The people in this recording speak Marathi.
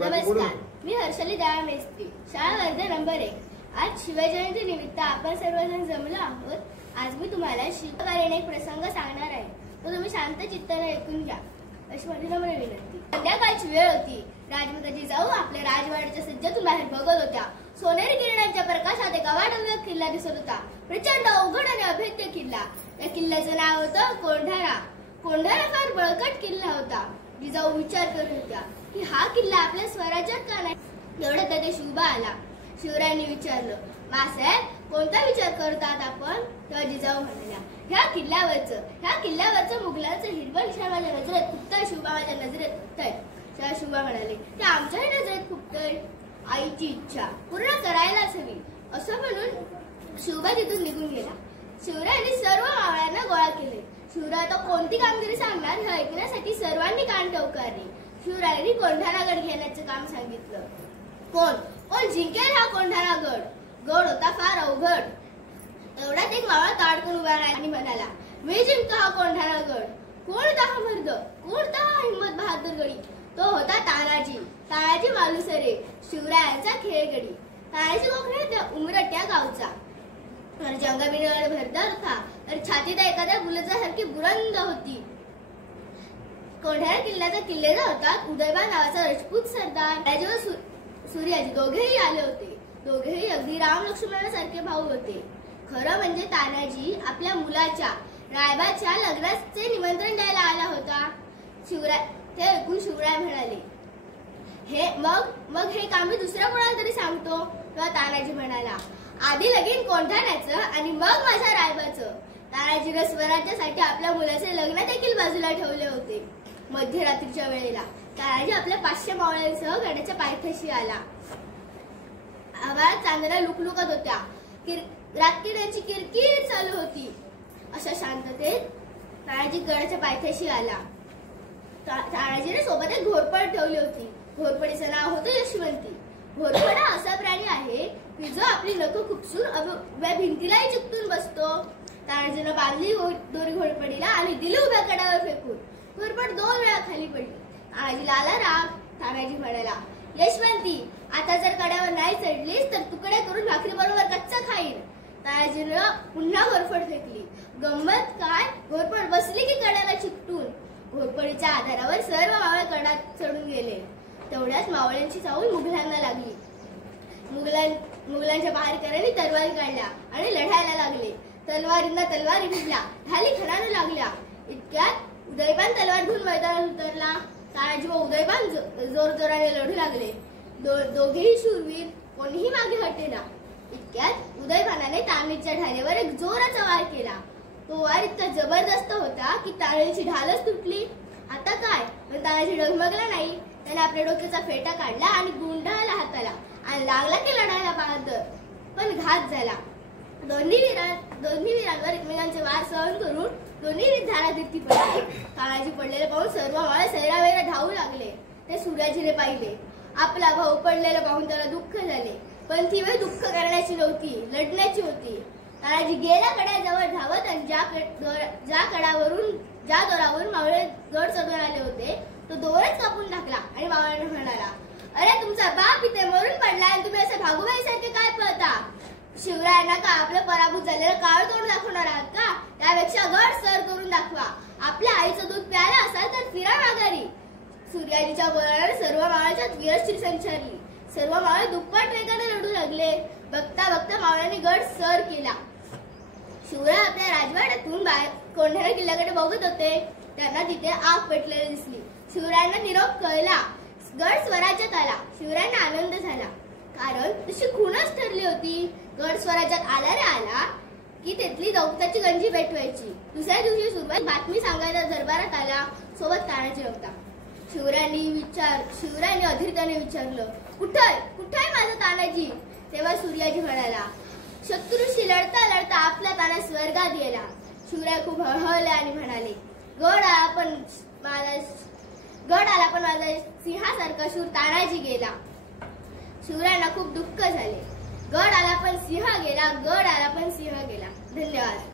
नमस्कार, मी हर्षली दया मेस्त्री, शाळा वर्ग नंबर 1। आज शिवजयंती निमित्त आपण सर्वजण जमलो आहोत। आज मी तुम्हाला शिवकालीन एक प्रसंग सांगणार आहे, तो तुम्ही शांत चित्ताने ऐकून घ्या अशी माझी नम्र विनंती। संध्याकाळची वेळ होती। राजमाता जिजाऊ आपल्या राजवाड्याच्या सज्जातून बाहेर बघत होत्या। सोनेरी किरणांच्या प्रकाशात एक अवाढव्य किल्ला दिसत होता। प्रचंड अवघड आणि अभेद्य किल्ला। या किल्ल्याचं नाव होतं कोंढाणा। कोंढाणा फार बळकट किल्ला होता। जिजाऊ विचार करत होत्या की हा किल्ला आपल्या स्वराज्यात का नाही। एवढ्यात तिथे शिवबा आला। शिवरायांनी विचारलं, मासाहेब कोणता विचार करतात आपण? तेव्हा जिजाऊ म्हणाल्या, ह्या किल्ल्यावरचं मुघलांचं हिरवं निशाण माझ्या नजरेत खुपतंय शिवबा, माझ्या नजरेत खुपतंय। तेव्हा शिवबा म्हणाले, ते आमच्याही नजरेत खुपतंय। आईची इच्छा पूर्ण करायलाच हवी असं म्हणून शिवबा तिथून निघून गेला। शिवरायांनी सर्व मावळ्यांना गोळा केले। शिवराय तो कोणती कामगिरी सांगणार हे ऐकण्यासाठी सर्वांनी कान टवकारले। शिवरायांनी कोंढाणागड घेण्याचं काम सांगितलं। कोण जिंकेल हा कोंढाणागड? गड होता फार अवघड। एवढ्यात एक मावळा ताडकन उभा राहिला आणि म्हणाला, मी जिंकतो हा कोंढाणागड। कोणता हा मर्द? कोणता हा हिम्मत बहादूर गडी? तो होता तानाजी मालुसरे, शिवरायांचा खेळगडी। तानाजी कोकणातल्या उमरट्या गावचा। जंगबिरगड भरदार था, तर छातीत एखाद्या गुलाबासारखी बुलंद होती। कोंढाणा किल्ल्याचा किल्लेदार होता उदयबा नावाचा राजपूत सरदार। राजे व सूर्याजी दोघेही आले होते। दोघेही अगदी राम लक्ष्मणासारखे भाऊ होते। खरं म्हणजे तानाजी आपल्या मुलाच्या रायबाच्या लग्नाचे निमंत्रण द्यायला आला होता। ते ऐकून शिवराय म्हणाले, मग हे काम मी दुसऱ्या कोणाला तरी सांगतो। तेव्हा तानाजी म्हणाला, आधी लगीन कोंढाण्याचं आणि मग माझ्या रायबाचं। तानाजीने स्वराज्यासाठी आपल्या मुलाचे लग्न देखील बाजूला ठेवले होते। मध्यरात्रीच्या वेळेला तानाजी आपल्या 500 मावळ्यांसह गडाच्या पायथ्याशी आला। आवाज चांदण्या लुकलुकत होत्या। रातकिड्यांची किरकिर चालू होती। अशा शांततेत तानाजी गडाच्या पायथ्याशी आला। तानाजीने सोबत एक घोरपड ठेवली होती। घोरपडीचं नाव होतं यशवंती। घोरपड हा असा प्राणी आहे की जो आपली नखं खुपसून उभ्या भिंतीलाही चिकटून बसतो। तानाजीनं बांधली दोरी घोरपडीला आणि दिली उभ्या कडावर फेकून। घोरपड 2 वेळा खाली पडली। तानाजीला आला राग। तानाजी म्हणाला, यशवंती, आता जर कड्यावर नाही चढलीस तर तुकडे करून भाकरी बरोबर कच्चा खाईन। तानाजीनं पुन्हा घोरपड फेकली। गंमत काय, घोरपड बसली की कड्याला चिकटून। घोरपडीच्या आधारावर सर्व मावळे कडात चढून गेले। तेवढ्याच मावळ्यांची चाहूल मुघलांना लागली। मुघलांच्या पहारेकऱ्यांनी तलवारी काढल्या आणि लढायला लागले। तलवारींना तलवारी भिडल्या, ढाली खणाने लागल्या। इतक्यात उदयबान तलवार घेऊन मैदानात उतरला। तानाजी व उदयबान जोरजोराने लढू लागले। दोघेही शूरवीर, कोणीही मागे हटेना। इतक्यात उदयबानाने तानाजीच्या ढालेवर एक जोराचा वार केला। तो वार इतका जबरदस्त होता की तानाजीची ढालच तुटली। आता काय, पण तानाजी डगमगला नाही। त्याने आपल्या डोक्याचा फेटा काढला आणि गुंडाळला हाताला आणि लागला की लढायला बहादर, पण घात झाला। दोन्ही वीरांवर एकमेकांचे वार सहन करून दोन्ही वीर धारातीर्थी पडले। तानाजी पडलेले पाहून सर्व मावळे सैरावैरा धावू लागले। ते सूर्याजीने पाहिले। आपला भाऊ पडलेला पाहून त्याला दुःख झाले, पण ती वेळ दुःख करण्याची नव्हती, लढण्याची होती। तानाजी गेल्या कड्याजवळ धावत आणि ज्या दोरावरून मावळे गड चढून आले होते तो दोरच कापून टाकला आणि मावळ्यांना म्हणाला, अरे तुमचा बाप इथे मरून पडलाय आणि तुम्ही असे भागूबाईसारखे काय पळता? शिवरायांना का आपलं पराभूत झालेलं काळ तोंड दाखवणार आहात का? त्यापेक्षा गड सर करून दाखवा। आपल्या आईचं दूध प्यायला असाल तर फिरा माघारी। सूर्याजीच्या बोलण्याने सर्व मावळ्यांच्यात वीरश्री संचारली। सर्व मावळे दुप्पट वेगाने लढू लागले। बघता बघता मावळ्यांनी गड सर केला। शिवराय आपल्या राजवाड्यातून बाहेर कोंढाणा किल्ल्याकडे बघत होते। त्यांना तिथे आग पेटलेली दिसली। शिवरायांना निरोप कळला। गड स्वराज्यात आला। शिवरायांना आनंद झाला, कारण तशी खूणच ठरली होती। गड स्वराज्यात आला रे आला की तिथली दौताची गंजी पेटवायची। दुसऱ्या दिवशी सुरुवात बातमी सांगायला दरबारात आला। सोबत तानाजी होता। शिवरायांनी अधीरतेने विचारलं, कुठे माझा तानाजी? तेव्हा सूर्याजी म्हणाला, शत्रूशी लढता लढता आपला ताना स्वर्गात गेला। शिवराय खूप हळहळले आणि म्हणाले, गड आला पण माझा सिंहासारखा शूर तानाजी गेला। शिवरायांना खूप दुःख झाले। गड आला पण सिंह गेला। धन्यवाद।